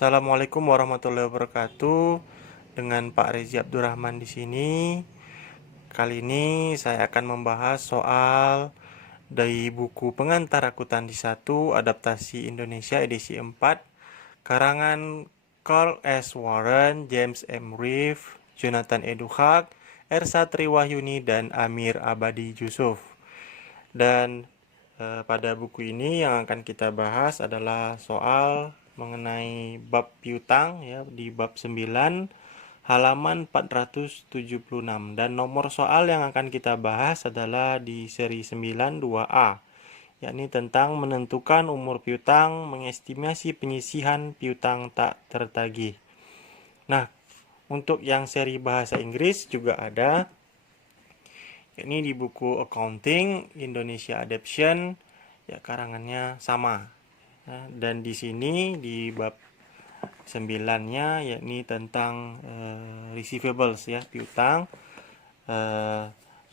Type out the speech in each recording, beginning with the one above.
Assalamualaikum warahmatullahi wabarakatuh. Dengan Pak Rezi Abdurrahman di sini. Kali ini saya akan membahas soal dari buku Pengantar Akuntansi 1 Adaptasi Indonesia edisi 4 karangan Carl S. Warren, James M. Reeve, Jonathan Eduhak, Ersa Triwahyuni dan Amir Abadi Yusuf. Dan pada buku ini yang akan kita bahas adalah soal mengenai bab piutang ya, di bab 9 halaman 476, dan nomor soal yang akan kita bahas adalah di seri 9 2A, yakni tentang menentukan umur piutang, mengestimasi penyisihan piutang tak tertagih. Nah, untuk yang seri bahasa Inggris juga ada, yakni di buku Accounting Indonesia Adaption, ya karangannya sama. Nah, dan di sini di bab 9-nya yakni tentang receivables ya, piutang,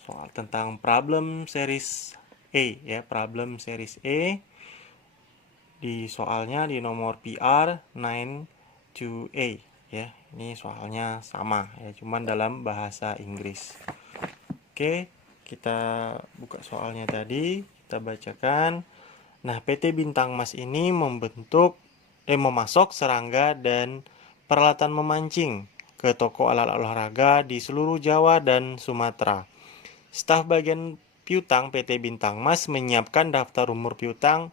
soal tentang problem series A ya, problem series A. Di soalnya di nomor PR 9 to A ya. Ini soalnya sama ya, cuman dalam bahasa Inggris. Oke, kita buka soalnya tadi, kita bacakan. Nah, PT Bintang Mas ini memasok serangga dan peralatan memancing ke toko alat olahraga di seluruh Jawa dan Sumatera. Staf bagian piutang PT Bintang Mas menyiapkan daftar umur piutang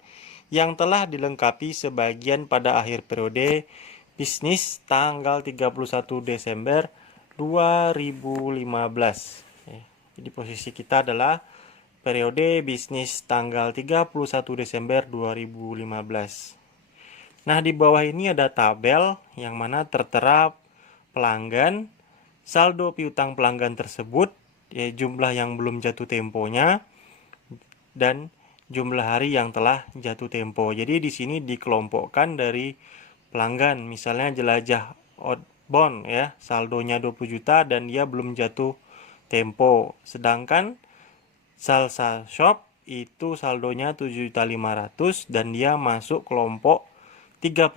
yang telah dilengkapi sebagian pada akhir periode bisnis tanggal 31 Desember 2015. Jadi posisi kita adalah periode bisnis tanggal 31 Desember 2015. Nah, di bawah ini ada tabel yang mana tertera pelanggan, saldo piutang pelanggan tersebut, ya, jumlah yang belum jatuh temponya, dan jumlah hari yang telah jatuh tempo. Jadi di sini dikelompokkan dari pelanggan, misalnya Jelajah Outbound ya, saldonya 20 juta dan dia belum jatuh tempo. Sedangkan Salsa Shop itu saldonya 7.500.000 dan dia masuk kelompok 31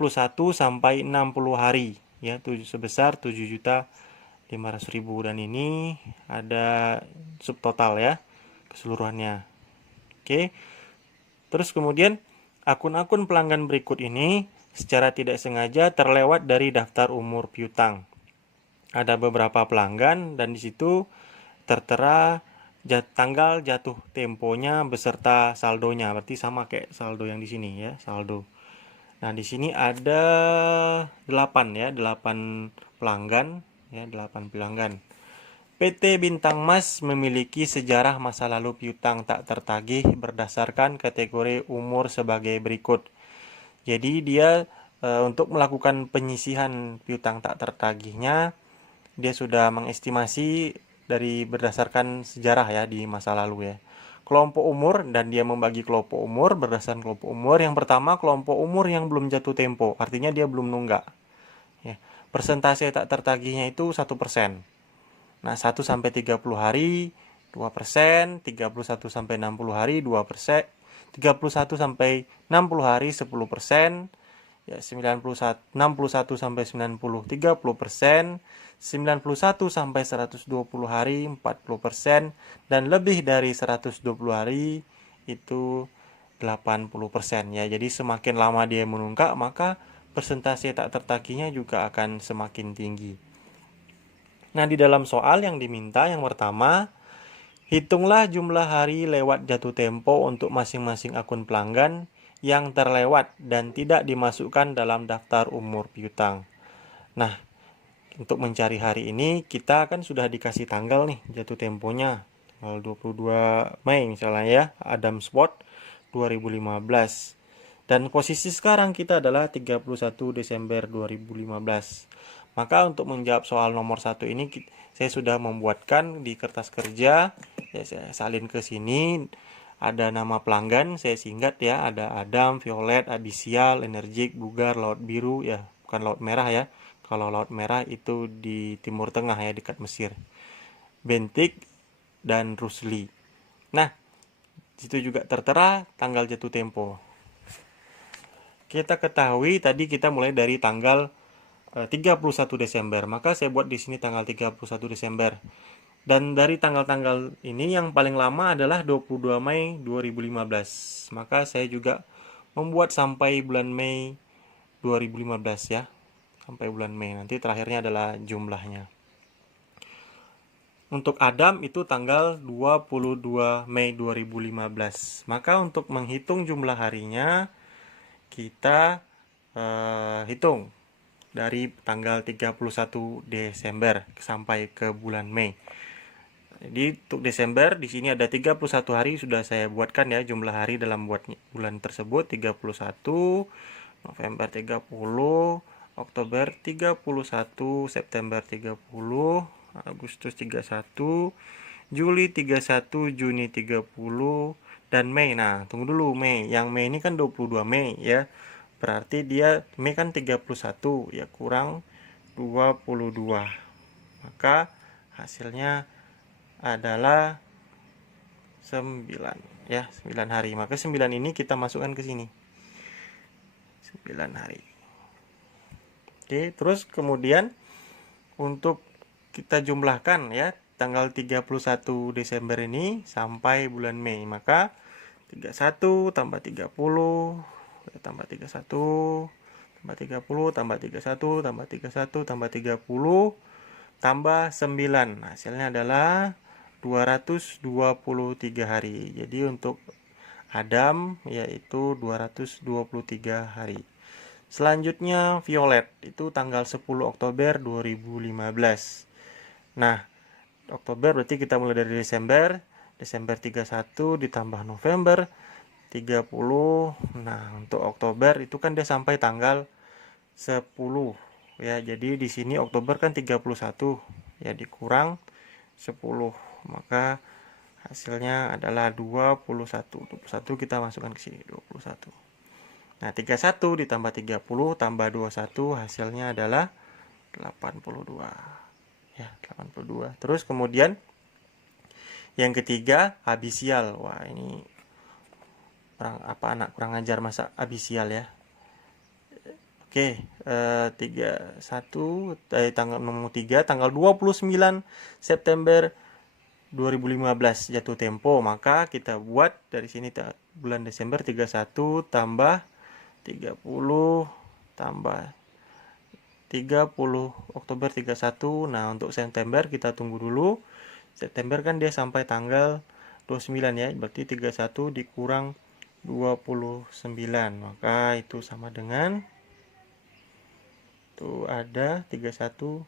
sampai 60 hari ya, sebesar 7.500.000, dan ini ada subtotal ya keseluruhannya. Oke. Terus kemudian akun-akun pelanggan berikut ini secara tidak sengaja terlewat dari daftar umur piutang. Ada beberapa pelanggan dan di situ tertera tanggal jatuh temponya beserta saldonya, berarti sama kayak saldo yang di sini ya, saldo. Nah, di sini ada 8 ya, 8 pelanggan ya, 8 pelanggan. PT Bintang Mas memiliki sejarah masa lalu piutang tak tertagih berdasarkan kategori umur sebagai berikut. Jadi dia untuk melakukan penyisihan piutang tak tertagihnya, dia sudah mengestimasi dari berdasarkan sejarah ya di masa lalu ya. Kelompok umur, dan dia membagi kelompok umur berdasarkan kelompok umur. Yang pertama, kelompok umur yang belum jatuh tempo, artinya dia belum nunggak. Ya. Persentase tak tertagihnya itu 1%. Nah, 1 sampai 30 hari 2%, 31 sampai 60 hari 2%, 31 sampai 60 hari 10%, ya 61 sampai 90 30%, 91 sampai 120 hari 40%, dan lebih dari 120 hari itu 80% ya. Jadi semakin lama dia menunggak, maka persentase tak tertagihnya juga akan semakin tinggi. Nah, di dalam soal yang diminta yang pertama, hitunglah jumlah hari lewat jatuh tempo untuk masing-masing akun pelanggan yang terlewat dan tidak dimasukkan dalam daftar umur piutang. Nah, untuk mencari hari ini kita kan sudah dikasih tanggal nih jatuh temponya, tanggal 22 Mei misalnya ya, Adam Spot 2015. Dan posisi sekarang kita adalah 31 Desember 2015. Maka untuk menjawab soal nomor 1 ini saya sudah membuatkan di kertas kerja, ya, saya salin ke sini. Ada nama pelanggan, saya singkat ya, ada Adam, Violet, Abyssial, Energik, Bugar, Laut Biru ya, bukan Laut Merah ya. Kalau Laut Merah itu di Timur Tengah ya, dekat Mesir. Bentik dan Rusli. Nah, situ juga tertera tanggal jatuh tempo. Kita ketahui tadi kita mulai dari tanggal 31 Desember. Maka saya buat di sini tanggal 31 Desember. Dan dari tanggal-tanggal ini yang paling lama adalah 22 Mei 2015. Maka saya juga membuat sampai bulan Mei 2015 ya. Sampai bulan Mei. Nanti terakhirnya adalah jumlahnya. Untuk Adam itu tanggal 22 Mei 2015. Maka untuk menghitung jumlah harinya, kita hitung dari tanggal 31 Desember sampai ke bulan Mei. Jadi untuk Desember di sini ada 31 hari sudah saya buatkan ya, jumlah hari dalam bulan tersebut 31, November 30, Oktober 31, September 30, Agustus 31, Juli 31, Juni 30, dan Mei. Nah, tunggu dulu Mei. Yang Mei ini kan 22 Mei ya. Berarti dia Mei kan 31 ya, kurang 22. Maka hasilnya adalah 9 ya, 9 hari. Maka 9 ini kita masukkan ke sini. 9 hari. Oke, terus kemudian untuk kita jumlahkan ya tanggal 31 Desember ini sampai bulan Mei. Maka 31 tambah 30 tambah 31 tambah 30 tambah 31 tambah 31 tambah 30 tambah 9. Hasilnya adalah 223 hari. Jadi untuk Adam yaitu 223 hari. Selanjutnya Violet itu tanggal 10 Oktober 2015. Nah, Oktober berarti kita mulai dari Desember. Desember 31 ditambah November 30. Nah, untuk Oktober itu kan dia sampai tanggal 10 ya. Jadi di sini Oktober kan 31 ya, dikurang 10. Maka hasilnya adalah 21. 21 kita masukkan ke sini 21. Nah, 31 ditambah 30 tambah 21 hasilnya adalah 82. Ya, 82. Terus kemudian yang ketiga abisial. Wah, ini anak kurang ajar masa abisial ya. Oke, 31 tanggal nomor 3 tanggal 29 September 2015 jatuh tempo. Maka kita buat dari sini bulan Desember 31 tambah 30 tambah 30 Oktober 31. Nah, untuk September kita tunggu dulu. September kan dia sampai tanggal 29 ya. Berarti 31 dikurang 29. Maka itu sama dengan itu ada 31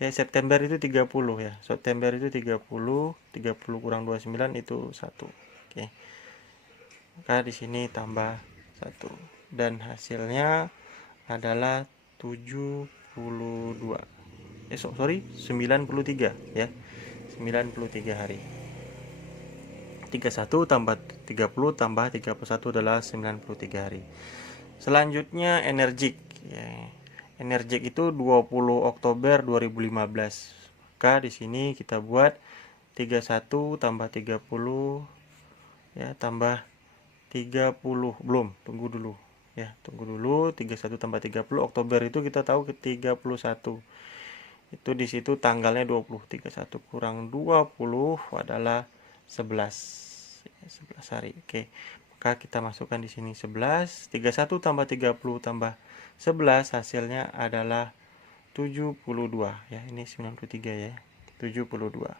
ya, September itu 30 ya. September itu 30 kurang 29 itu 1. Oke. Maka di sini tambah 1 dan hasilnya adalah 73 ya. 93 hari. 31 tambah 30 tambah 31 adalah 93 hari. Selanjutnya Energik ya. Energik itu 20 Oktober 2015. Maka di sini kita buat 31 tambah 30 ya, tambah 30. Belum, tunggu dulu ya, tunggu dulu. 31 tambah 30 Oktober itu kita tahu ke 31. Itu di situ tanggalnya 20. 31 kurang 20 adalah 11. 11 hari. Oke. Maka kita masukkan di sini 11. 31 tambah 30 tambah 11 hasilnya adalah 72 ya. Ini 93 ya. 72.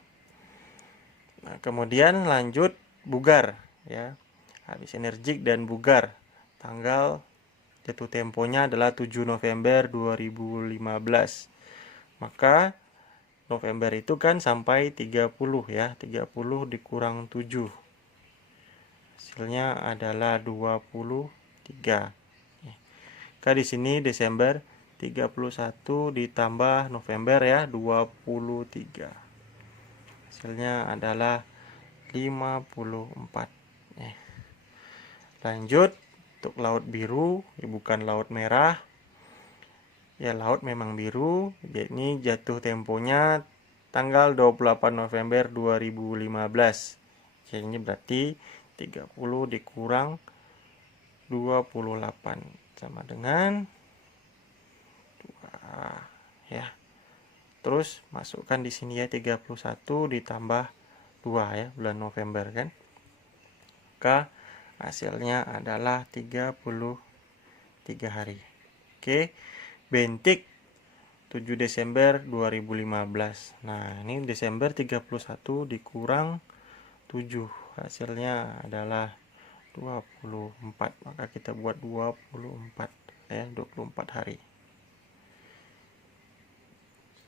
Nah, kemudian lanjut Bugar ya. Habis Energik dan Bugar. Tanggal jatuh temponya adalah 7 November 2015. Maka November itu kan sampai 30 ya. 30 dikurang 7. Hasilnya adalah 23. Maka di sini Desember 31 ditambah November ya 23. Hasilnya adalah 54. Lanjut untuk laut biru, bukan laut merah. Ya, laut memang biru. Ini jatuh temponya tanggal 28 November 2015. Jadi ini berarti 30 dikurang 28 sama dengan 2 ya. Terus masukkan di sini ya 31 ditambah 2 ya, bulan November kan. Maka hasilnya adalah 33 hari. Oke, bentik 7 Desember 2015. Nah, ini Desember 31 dikurang 7. Hasilnya adalah 24. Maka kita buat 24 ya, 24 hari.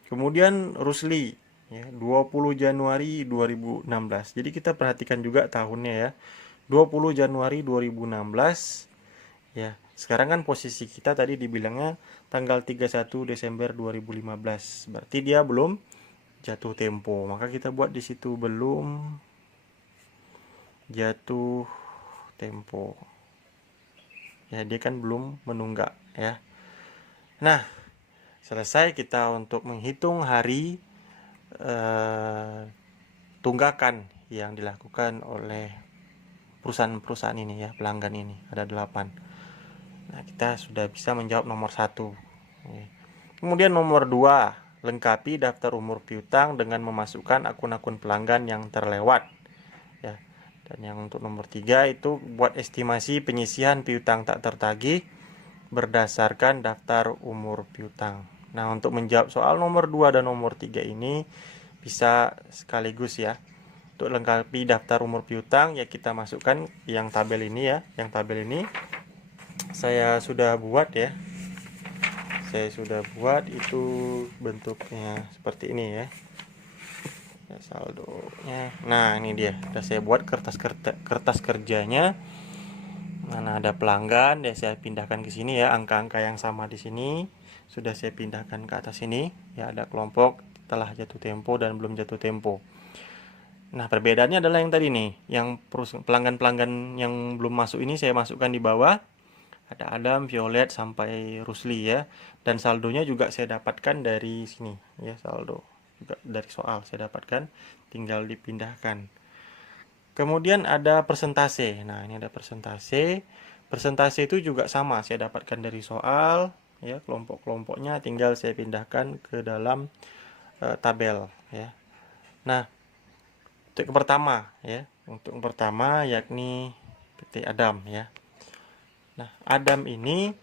Kemudian Rusli ya, 20 Januari 2016. Jadi kita perhatikan juga tahunnya ya. 20 Januari 2016 ya. Sekarang kan posisi kita tadi dibilangnya tanggal 31 Desember 2015. Berarti dia belum jatuh tempo. Maka kita buat di situ belum jatuh tempo. Ya, dia kan belum menunggak ya. Nah, selesai kita untuk menghitung hari tunggakan yang dilakukan oleh perusahaan-perusahaan ini ya, pelanggan ini. Ada 8. Nah, kita sudah bisa menjawab nomor 1. Kemudian nomor 2, lengkapi daftar umur piutang dengan memasukkan akun-akun pelanggan yang terlewat. Ya. Dan yang untuk nomor 3 itu buat estimasi penyisihan piutang tak tertagih berdasarkan daftar umur piutang. Nah, untuk menjawab soal nomor 2 dan nomor 3 ini bisa sekaligus ya. Untuk lengkapi daftar umur piutang ya kita masukkan yang tabel ini ya. Yang tabel ini saya sudah buat ya. Saya sudah buat itu bentuknya seperti ini ya. Saldonya. Nah, ini dia. Sudah saya buat kertas kerjanya. Mana ada pelanggan, ya saya pindahkan ke sini ya. Angka-angka yang sama di sini sudah saya pindahkan ke atas sini. Ya, ada kelompok telah jatuh tempo dan belum jatuh tempo. Nah, perbedaannya adalah yang tadi nih, yang pelanggan-pelanggan yang belum masuk ini saya masukkan di bawah. Ada Adam, Violet sampai Rusli ya. Dan saldonya juga saya dapatkan dari sini ya, saldo juga dari soal saya dapatkan, tinggal dipindahkan. Kemudian ada persentase. Nah, ini ada persentase. Persentase itu juga sama, saya dapatkan dari soal ya, kelompok-kelompoknya tinggal saya pindahkan ke dalam tabel ya. Nah, untuk yang pertama ya, untuk yang pertama yakni PT Adam ya. Nah, Adam ini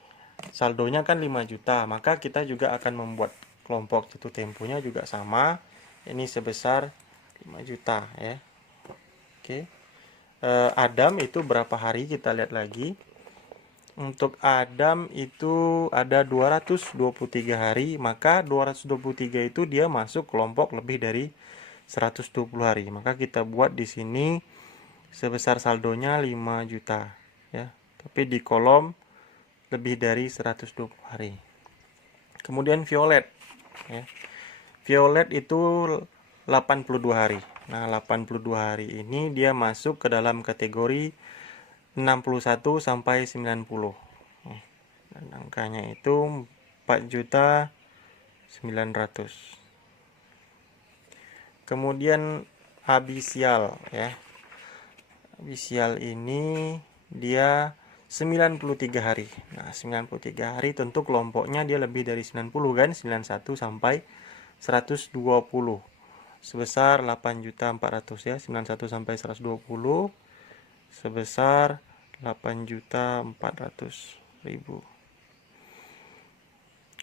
saldonya kan 5 juta, maka kita juga akan membuat kelompok jatuh temponya juga sama. Ini sebesar 5 juta ya. Oke. Adam itu berapa hari kita lihat lagi. Untuk Adam itu ada 223 hari, maka 223 itu dia masuk kelompok lebih dari 120 hari. Maka kita buat di sini sebesar saldonya 5 juta ya. Tapi di kolom lebih dari 120 hari. Kemudian Violet ya. Violet itu 82 hari. Nah, 82 hari ini dia masuk ke dalam kategori 61 sampai 90. Dan angkanya itu 4.900.000. Kemudian Abisial ya. Abisial ini dia 93 hari. Nah, 93 hari tentu kelompoknya dia lebih dari 90 kan, 91 sampai 120. Sebesar 8.400.000 ya, 91 sampai 120 sebesar 8.400.000.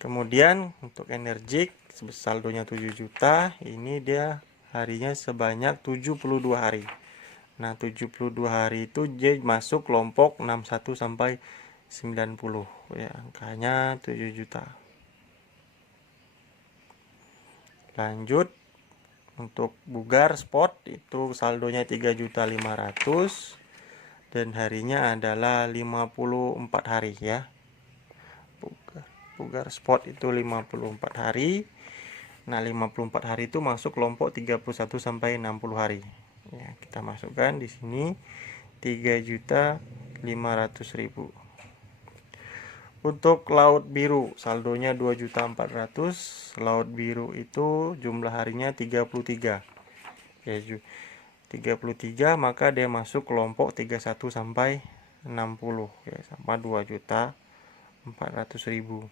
Kemudian untuk Energik saldonya 7 juta, ini dia harinya sebanyak 72 hari. Nah, 72 hari itu dia masuk kelompok 61 sampai 90 ya, angkanya 7 juta. Lanjut untuk Bugar Sport itu saldonya 3.500.000 dan harinya adalah 54 hari ya. Bugar Sport itu 54 hari. Nah, 54 hari itu masuk kelompok 31 sampai 60 hari. Ya, kita masukkan di sini 3.500.000. Untuk Laut Biru saldonya 2.400.000. Laut Biru itu jumlah harinya 33. Ya, 33 maka dia masuk kelompok 31 sampai 60 ya, sama 2.400.000.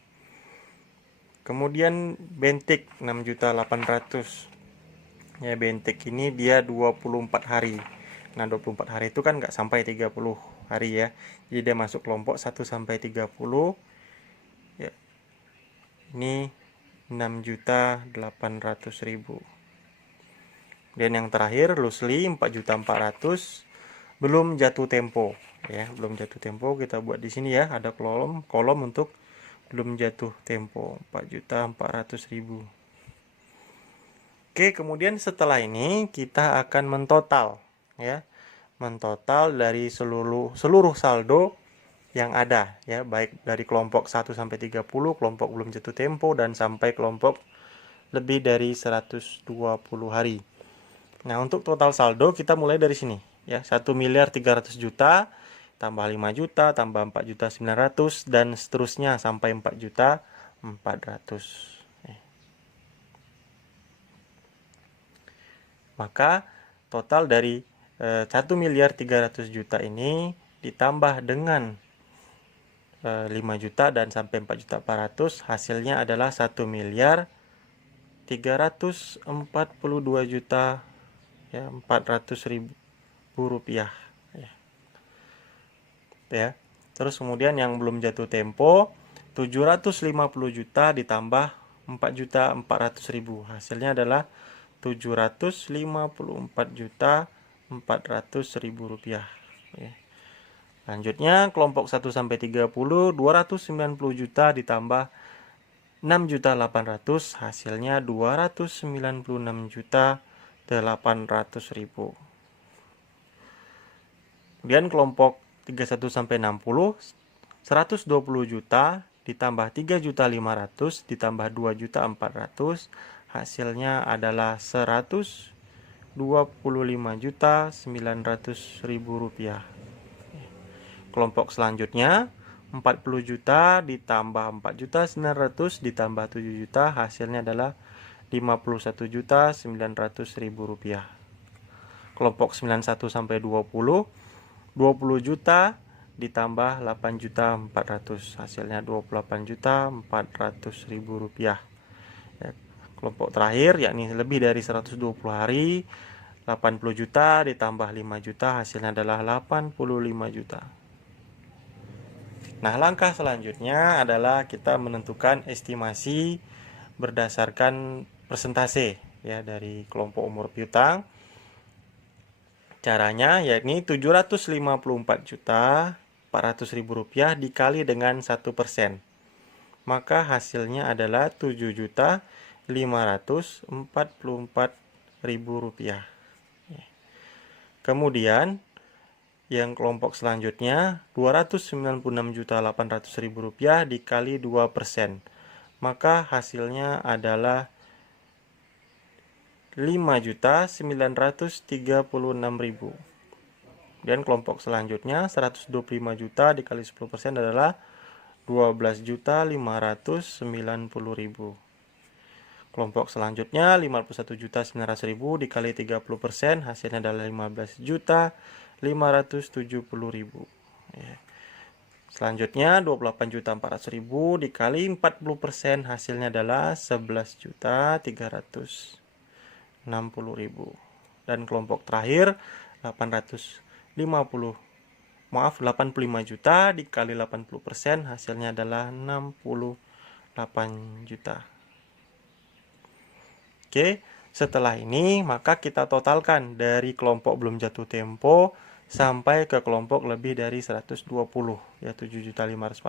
Kemudian Bentik 6.800.000. Ya, Bentik ini dia 24 hari. Nah, 24 hari itu kan nggak sampai 30 hari ya. Jadi dia masuk kelompok 1 sampai 30. Ya. Ini 6.800.000. Dan yang terakhir Lusli 4.400.000, belum jatuh tempo ya, belum jatuh tempo. Kita buat di sini ya, ada kolom untuk belum jatuh tempo 4.400.000. Oke, kemudian setelah ini kita akan mentotal ya. Mentotal dari seluruh saldo yang ada ya, baik dari kelompok 1 sampai 30, kelompok belum jatuh tempo, dan sampai kelompok lebih dari 120 hari. Nah, untuk total saldo kita mulai dari sini ya, 1.300.000.000 tambah 5 juta tambah 4.900.000 dan seterusnya sampai 4.400.000. Maka total dari 1.300.000.000 ini ditambah dengan 5 juta dan sampai 4.400.000, hasilnya adalah 1.342.000.000 ya, 400.000 rupiah ya. Terus kemudian yang belum jatuh tempo 750 juta ditambah 4.400.000, hasilnya adalah 754.400.000 rupiah ya. Selanjutnya kelompok 1 sampai 30 290 juta ditambah 6.800.000, hasilnya 296.800.000. Kemudian kelompok 31 sampai 60 120 juta ditambah 3.500.000 ditambah 2.400.000, hasilnya adalah 125.900.000 rupiah. Kelompok selanjutnya 40 juta ditambah 4.900.000 ditambah 7 juta, hasilnya adalah 51.900.000 rupiah. Kelompok 91 sampai 20 juta ditambah 8.400.000, hasilnya 28.400.000 rupiah. Ya, kelompok terakhir yakni lebih dari 120 hari 80 juta ditambah 5 juta, hasilnya adalah 85 juta. Nah, langkah selanjutnya adalah kita menentukan estimasi berdasarkan persentase ya dari kelompok umur piutang. Caranya yakni 754.400.000 rupiah dikali dengan 1%. Maka hasilnya adalah 7.544.000 rupiah. Kemudian yang kelompok selanjutnya 296.800.000 rupiah dikali 2%. Maka hasilnya adalah 5.936.000. Dan kelompok selanjutnya 125 juta dikali 10% adalah 12.590.000. Kelompok selanjutnya 51.900.000 dikali 30%, hasilnya adalah 15.570.000. Ya. Selanjutnya 28.400.000 dikali 40%, hasilnya adalah 11.360.000. Dan kelompok terakhir 85 juta dikali 80%, hasilnya adalah 68 juta. Oke, setelah ini maka kita totalkan dari kelompok belum jatuh tempo sampai ke kelompok lebih dari 120 ya, 7.544.000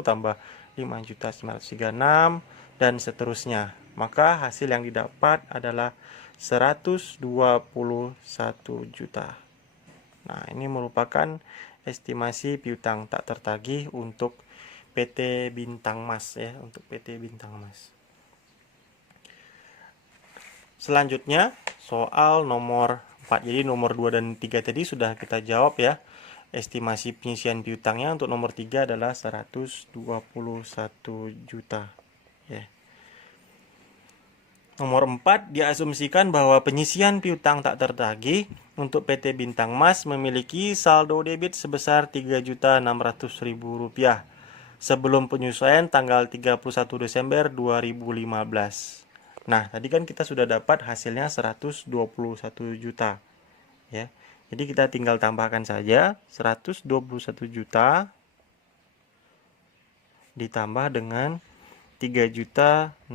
tambah 5.936 dan seterusnya. Maka hasil yang didapat adalah 121 juta. Nah, ini merupakan estimasi piutang tak tertagih untuk PT Bintang Mas ya, untuk PT Bintang Mas. Selanjutnya soal nomor 4. Jadi nomor 2 dan 3 tadi sudah kita jawab ya. Estimasi penyisian piutangnya untuk nomor 3 adalah 121 juta ya. Nomor 4, diasumsikan bahwa penyisian piutang tak tertagih untuk PT Bintang Mas memiliki saldo debit sebesar Rp3.600.000 sebelum penyesuaian tanggal 31 Desember 2015. Nah, tadi kan kita sudah dapat hasilnya 121 juta. Ya. Jadi kita tinggal tambahkan saja 121 juta ditambah dengan 3.600.000.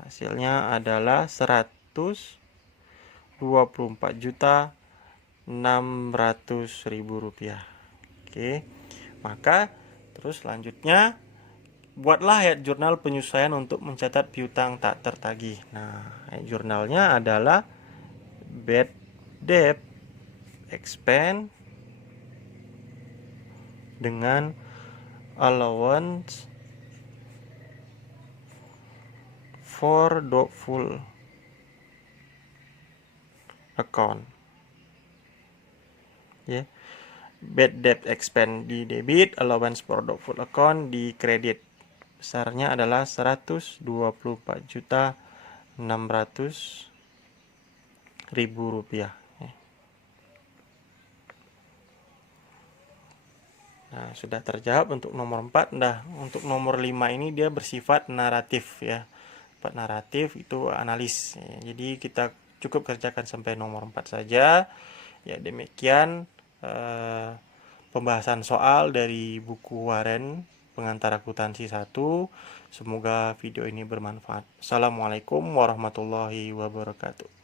Hasilnya adalah 124.600.000 rupiah. Oke. Maka terus selanjutnya buatlah ayat jurnal penyesuaian untuk mencatat piutang tak tertagih. Nah, ayat jurnalnya adalah bad debt expense dengan allowance for doubtful account. Ya. Bad debt expense di debit, allowance for doubtful account di kredit. Besarnya adalah 124.600.000 rupiah. Nah, sudah terjawab untuk nomor 4. Nah, untuk nomor 5 ini dia bersifat naratif ya. Sifat naratif itu analis. Ya, jadi kita cukup kerjakan sampai nomor 4 saja. Ya, demikian pembahasan soal dari buku Waren Pengantar Akuntansi 1. Semoga video ini bermanfaat. Assalamualaikum warahmatullahi wabarakatuh.